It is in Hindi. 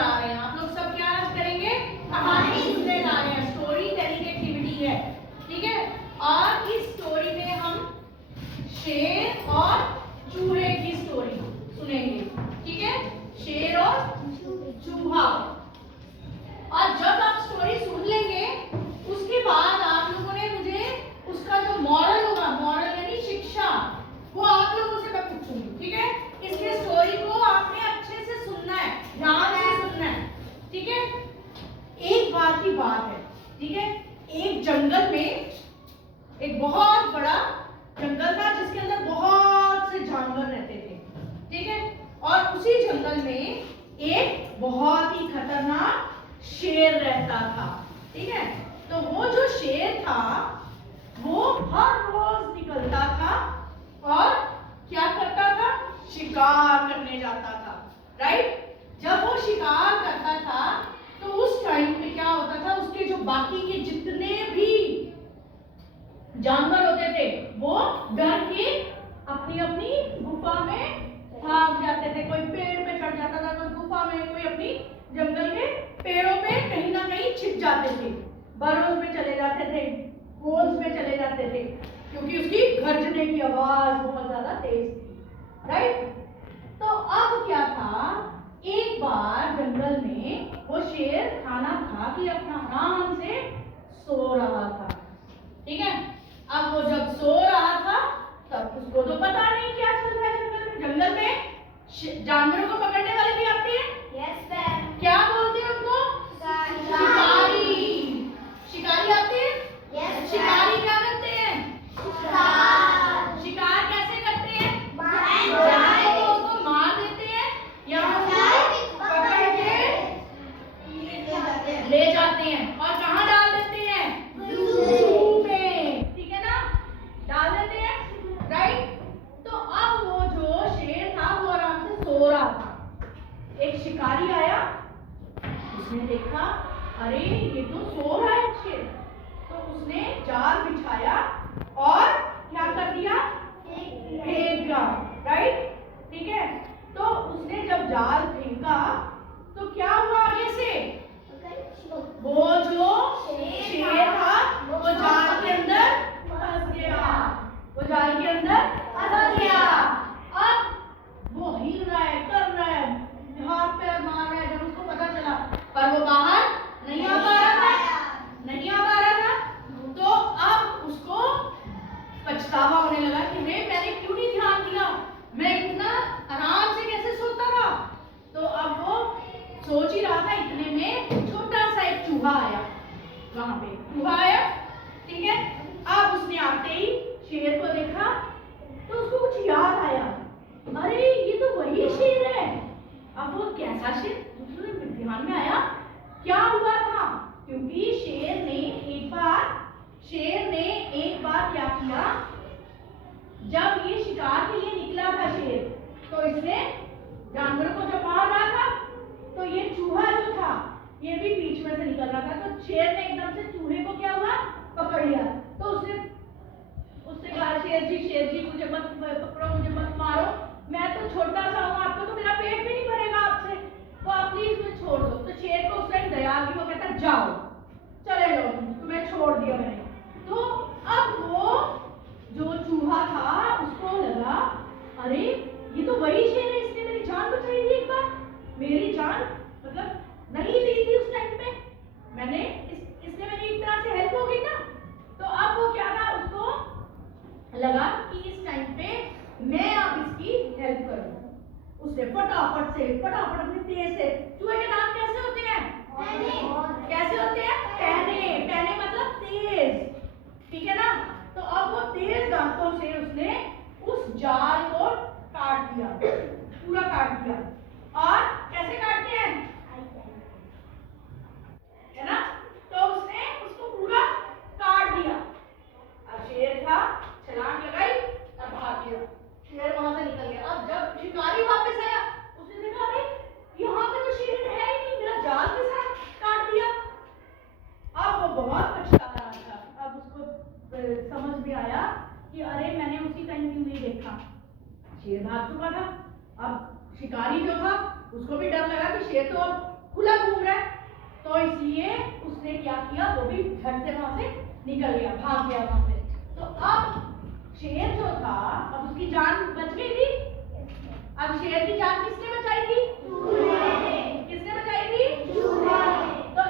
जा रहे हैं। आप लोग सब क्या करेंगे? कहानी सुनने जा रहे हैं। स्टोरी टेलिंग एक्टिविटी है, ठीक है। और इस स्टोरी में हम शेर और चूहे की स्टोरी सुनेंगे, ठीक है। शेर और चूहा। और जब आप स्टोरी सुन लेंगे उसके बाद आप लोगों ने मुझे उसका जो मॉरल होगा, मॉरल यानी शिक्षा, वो आप लोगों से मैं पूछूंगी, ठीक है। इसलिए स्टोरी को आपने अच्छे से सुनना है, ध्यान से सुनना है, ठीक है। एक बार की बात है, ठीक है। एक जंगल में एक बहुत बड़ा जंगल था जिसके अंदर बहुत से जानवर रहते थे, ठीक है। और उसी जंगल में एक बहुत ही खतरनाक शेर रहता था, ठीक है। तो वो जो शेर था वो हर रोज निकलता था और क्या करता था? शिकार करने जाता था, राइट। जब वो शिकार करता था तो उस टाइम पे क्या होता था, उसके जो बाकी के जितने भी जानवर होते थे वो डर के अपनी अपनी गुफा में भाग जाते थे। कोई पेड़ पे चढ़ जाता था, कोई गुफा में, कोई अपनी जंगल के पेड़ों पे कहीं ना कहीं छिप जाते थे, बर्रोज में चले जाते थे, होल्स में चले जाते थे, क्योंकि उसकी गर्जने की आवाज बहुत ज्यादा तेज थी, राइट। तो अब क्या था, एक बार जंगल में वो शेर खाना खा के अपना आराम से सो रहा था, ठीक है। अब वो जब सो रहा था तब उसको तो पता नहीं क्या चल रहा है जंगल में। जंगल में जानवरों को पकड़ने वाले भी आते हैं। Yes ma'am. क्या बोलते हैं उनको? शिकारी। शिकारी आते हैं। यस। शिकारी क्या करते हैं? शिकार कैसे करते हैं? जानवरों को मार देते हैं या पकड़ के ले जाते हैं और कहाँ डाल देते हैं? जू में, ठीक है ना, डाल देते हैं, राइट। तो अब वो जो शेर था वो आराम से सो रहा था। एक शिकारी आया, उसने देखा अरे ये तो सो रहा है शेर, तो उसने जाल बिछाया और क्या कर दिया? फेंक दिया, राइट, ठीक है। तो उसने जब जाल फेंका तो क्या हुआ आगे से? वो जो शेर था वो जाल के अंदर फंस गया, वो जाल के अंदर फंस गया। अब वो हिल रहा है, कर रहा है, हाथ पैर मार रहा है, जब उसको पता चला, पर वो बाहर नहीं आ पा रहा था, नहीं आ पा रहा था। तो अब उसको पछतावा होने लगा कि मैंने क्यों नहीं ध्यान दिया, मैं इतना आराम से कैसे सोता रहा। तो अब वो सोच ही रहा था, इतने में छोटा सा एक चूहा आया, वहां पे चूहा आया, ठीक है। अब उसने आते ही शेर को देखा तो उसको कुछ याद आया, अरे ये तो वही शेर है। अब वो कैसा शेर, उसको ध्यान में आया क्या हुआ था, क्योंकि शेर ने एक बार क्या किया, जब ये शिकार के लिए निकला था शेर, तो इसने जानवरों को जब मार रहा था तो ये चूहा जो था ये भी बीच में से निकल रहा था। तो शेर ने एकदम से चूहे को क्या हुआ, पकड़ लिया। तो उससे कहा शेर जी मुझे मत पकड़ो, मुझे मत मारो, मैं तो छोटा सा हूँ, आपको तो मेरा पेट भी नहीं भरेगा आपसे, तो आप प्लीज मुझे छोड़ दो। तो शेर को उस टाइम दया आ गई, वो कहता जाओ चले जाओ, तुम्हें छोड़ दिया मैंने। तो अब वो जो चूहा था उसको लगा अरे ये तो वही शेर है, इसने मेरी जान बचाई थी, एक बार मेरी जान मतलब नहीं ली थी उस टाइम पे, मैंने इसने मेरी एक तरह से हेल्प हो गई ना। तो अब वो क्या था, उसको लगा कि इस टाइम पे मैं अब इसकी हेल्प करूं। उसने फटाफट अपने तेज से, चूहे के दांत कैसे होते हैं? कैसे होते हैं? पहने मतलब तेज, ठीक है ना। तो अब वो तेज दांतों से उसने उस जाल को काट दिया, पूरा काट दिया। और कैसे काटते हैं, है ना। तो उसने उसको पूरा काट दिया। अब शेर था, छलांग लगाई और भाग गया, शेर वहां से निकल गया। अब जब शिकारी वापस आया उसने देखा अरे यहाँ पे तो शेर है ही नहीं, मेरा जाल के साथ काट दिया। अब वो बहुत पछता रहा था। अब उसको समझ में आया कि अरे मैंने उसी टाइम क्यों नहीं देखा, शेर भाग चुका था। अब शिकारी जो था उसको भी डर लगा कि शेर तो अब खुला घूम रहा है, तो इसलिए उसने क्या किया, वो भी झट से वहां से निकल गया, भाग गया वहां से। तो अब शेर जो था, अब उसकी जान बच गई थी। अब शेर की जान किसने